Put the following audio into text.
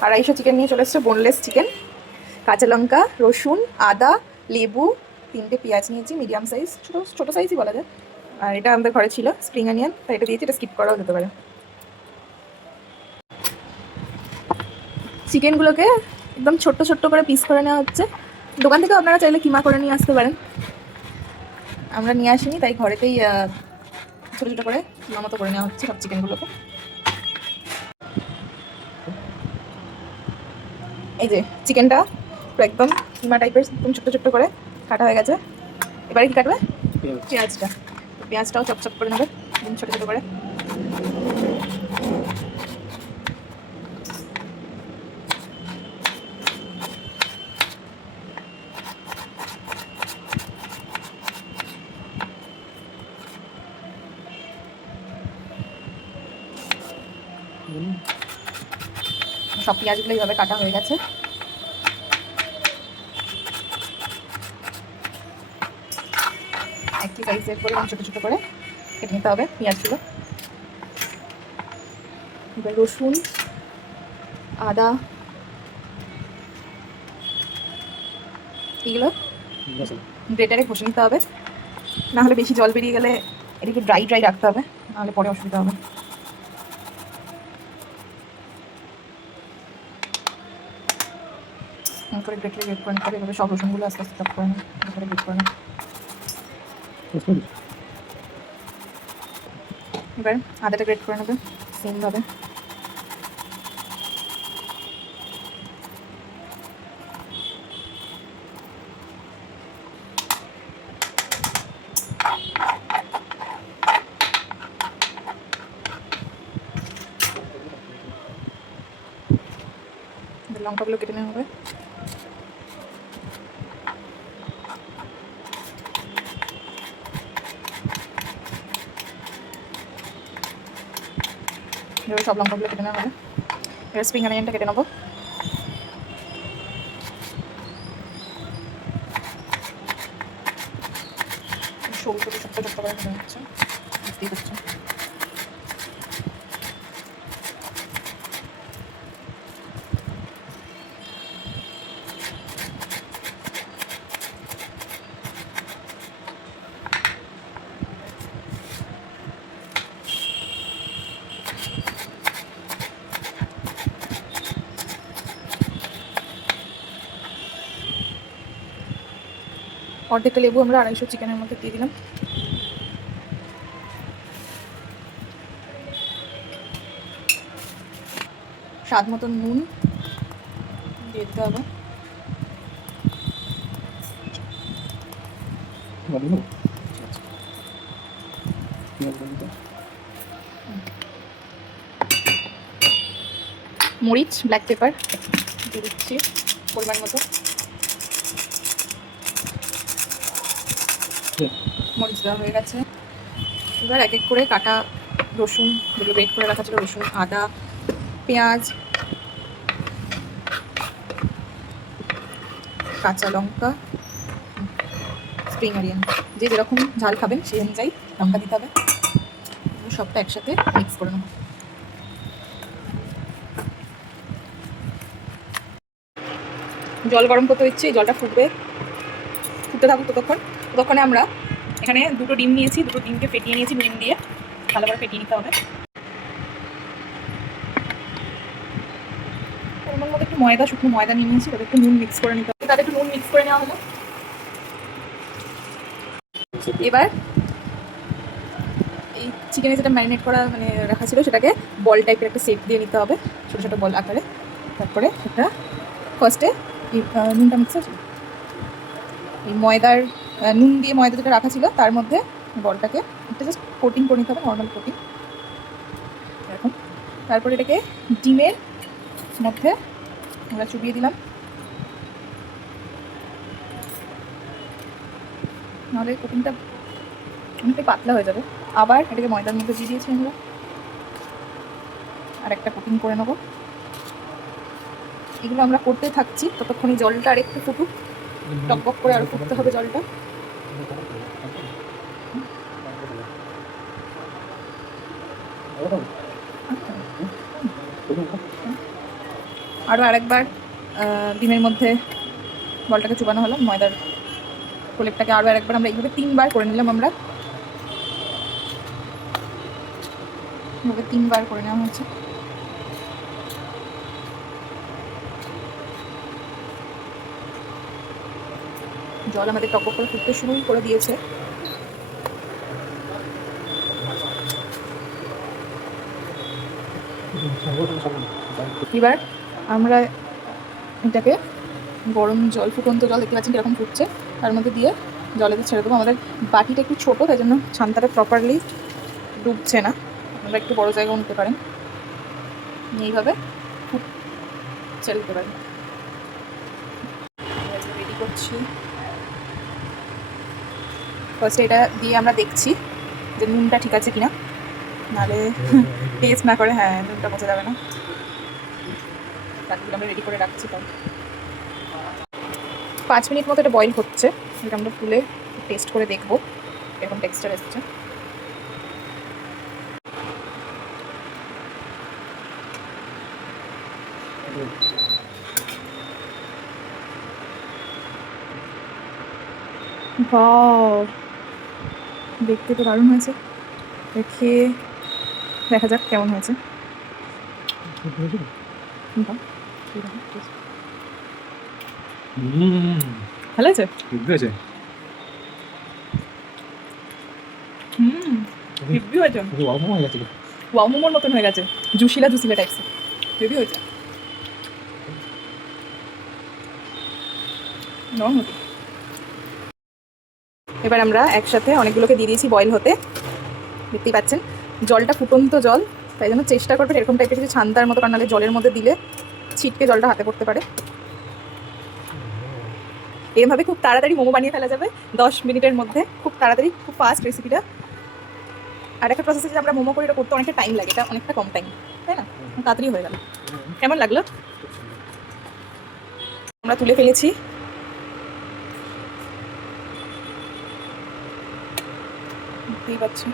250 chicken নিয়ে চলে এসছে, বোনলেস চিকেন। কাঁচা লঙ্কা, রসুন, আদা, লেবু, 3টে পেঁয়াজ নিয়েছি, মিডিয়াম সাইজ, ছোটো সাইজই বলা যায়। আর এটা আমাদের ঘরে ছিল স্প্রিং অনিয়ন, তাই এটা দিয়েছি, এটা স্কিপ করাও যেতে পারে। চিকেনগুলোকে একদম ছোট্ট ছোট্ট করে পিস করে নেওয়া হচ্ছে। দোকান থেকেও আপনারা চাইলে কিমা করে নিয়ে আসতে পারেন, আমরা নিয়ে আসিনি, তাই ঘরেতেই ছোটো ছোটো করে কিমা মতো করে নেওয়া হচ্ছে সব চিকেনগুলোকে। এই যে চিকেনটা পুরো একদম কিমা টাইপের, একদম ছোট্ট ছোট্ট করে কাটা হয়ে গেছে। এবারে কি কাটবে? পেঁয়াজটাও চপচপ করে নেবে একদম ছোটো ছোটো করে। সব পেঁয়াজগুলো এইভাবে কাটা হয়ে গেছে। একই সাইজের করে ছোটো ছোটো করে কেটে নিতে হবে পেঁয়াজগুলো। এবার রসুন, আদা, এগুলো গ্রেটারে ঘষে নিতে হবে, না হলে বেশি জল বেরিয়ে গেলে এটাকে ড্রাই ড্রাই রাখতে হবে, নাহলে পরে অসুবিধা হবে। করে গ্রেট করে নিতে হবে, এভাবে সব রসুনগুলো আস্তে আস্তে চপ করে নিই, তারপরে গ্রেট করে নিই। এবার আদাটা গ্রেট করে নেবে সেমভাবে। লঙ্কাগুলো কেটে নেওয়া হবে। এবার সব লঙ্কাগুলো কেটে নেওয়া হবে। এবার স্প্রিং অনিয়নটা কেটে নেবো। সরু সরু ছোট্ট ছোট্ট করে কেটে নিচ্ছে, বুঝতেই পারছো। অর্ধেকটা লেবু আমরা 250 চিকেনের মধ্যে দিয়ে দিলাম। স্বাদ মতন নুন দিয়ে দিতে হবে। মরিচ, ব্ল্যাক পেপার দিয়ে দিচ্ছি পরিমাণ মতো। মরিচ দেওয়া হয়ে গেছে। এবার এক এক করে কাটা রসুন, যেগুলো গ্রেট করে রাখা ছিল, রসুন, আদা, পেঁয়াজ, কাঁচা লঙ্কা, স্প্রিং অনিয়ন, যে যেরকম ঝাল খাবেন সেই অনুযায়ী লঙ্কা দিতে হবে। সবটা একসাথে মিক্স করে নেব। জল গরম করতে দিচ্ছি, জলটা ফুটবে, ফুটতে থাকুক ততক্ষণে আমরা এখানে 2টো ডিম নিয়েছি, 2টো ডিমকে ফেটিয়ে নিয়েছি নুন দিয়ে, ভালো করে ফেটিয়ে নিতে হবে। পরিমাণ মতো একটু ময়দা, শুকনো ময়দা নিয়ে নিয়েছি, তাদের একটু নুন মিক্স করে নিতে হবে, তাদের একটু নুন মিক্স করে নেওয়া হলো। এবার এই চিকেনে যেটা ম্যারিনেট করা মানে রাখা ছিল সেটাকে বল টাইপের একটা শেপ দিয়ে নিতে হবে, ছোটো ছোটো বল আকারে। তারপরে একটা ফার্স্টে নুনটা মিক্স আছে, এই ময়দার নুন দিয়ে ময়দা যেটা রাখা ছিল তার মধ্যে বলটাকে একটা জাস্ট কোটিং করে নিতে হবে, নর্মাল কোটিং এরকম। তারপরে এটাকে ডিমের মধ্যে আমরা চুবিয়ে দিলাম, নাহলে কোটিংটা অনেকটাই পাতলা হয়ে যাবে। আবার এটাকে ময়দার মধ্যে দিয়ে দিয়েছি আমরা, আর একটা কোটিং করে নেবো। এগুলো আমরা করতে থাকছি ততক্ষণই জলটা আর একটু ফুটুক, টকবক করে আর ফুটতে হবে জলটা। আরও আরেকবার ডিমের মধ্যে বলটাকে চুবানো হলো, ময়দার প্রলেপটাকে আরও আরেকবার আমরা এইভাবে 3বার করে নিলাম। আমরা এইভাবে 3বার করে নেওয়া হয়েছে। জল আমাদের টকবক করে ফুটতে শুরু করে দিয়েছে। এবার আমরা এটাকে গরম জল, ফুটন্ত জল দেখতে পাচ্ছেন কীরকম ফুটছে, তার মধ্যে দিয়ে জলেতে ছেড়ে দেবো। আমাদের বাটিটা একটু ছোটো, তাই জন্য ছান্তাটা প্রপারলি ডুবছে না, আপনারা একটু বড়ো জায়গাও নিতে পারেন, এইভাবে ছেড়ে দিতে পারেন। রেডি করছি। ফার্স্টে এটা দিয়ে আমরা দেখছি যে নুনটা ঠিক আছে কিনা, নাহলে টেস্ট না করে হ্যাঁ নুনটা বোঝা যাবে না। তারপরে আমরা রেডি করে রাখছি। তাও 5 মিনিট মতো এটা বয়েল হচ্ছে। এটা আমরা তুলে টেস্ট করে দেখবো এরকম টেক্সচার এসেছে। দেখতে তো দারুণ হয়েছে, খেয়ে দেখা যাক কেমন হয়েছে। ভালো আছে? হেভি হয়েছে, ওয়াও মোমোর মতন হয়ে গেছে, জুসিলা জুসিলা টাইপসের, হেভি হয়েছে। এবার আমরা একসাথে অনেকগুলোকে দিয়ে দিয়েছি বয়েল হতে, দেখতেই পাচ্ছেন জলটা ফুটন্ত জল, তাই জন্য চেষ্টা করবেন এরকম টাইপের কিছু ছান্তার মতো, কারণ নাহলে জলের মধ্যে দিলে ছিটকে জলটা হাতে পড়তে পারে। এরমভাবে খুব তাড়াতাড়ি মোমো বানিয়ে ফেলা যাবে 10 মিনিটের মধ্যে, খুব তাড়াতাড়ি, খুব ফাস্ট রেসিপিটা। আর একটা প্রসেসে যে আমরা মোমো করি এটা করতে অনেকটা টাইম লাগে, এটা অনেকটা কম টাইম, তাই না? তাড়াতাড়ি হয়ে গেল। কেমন লাগলো? আমরা তুলে ফেলেছি। দেখতেই পাচ্ছি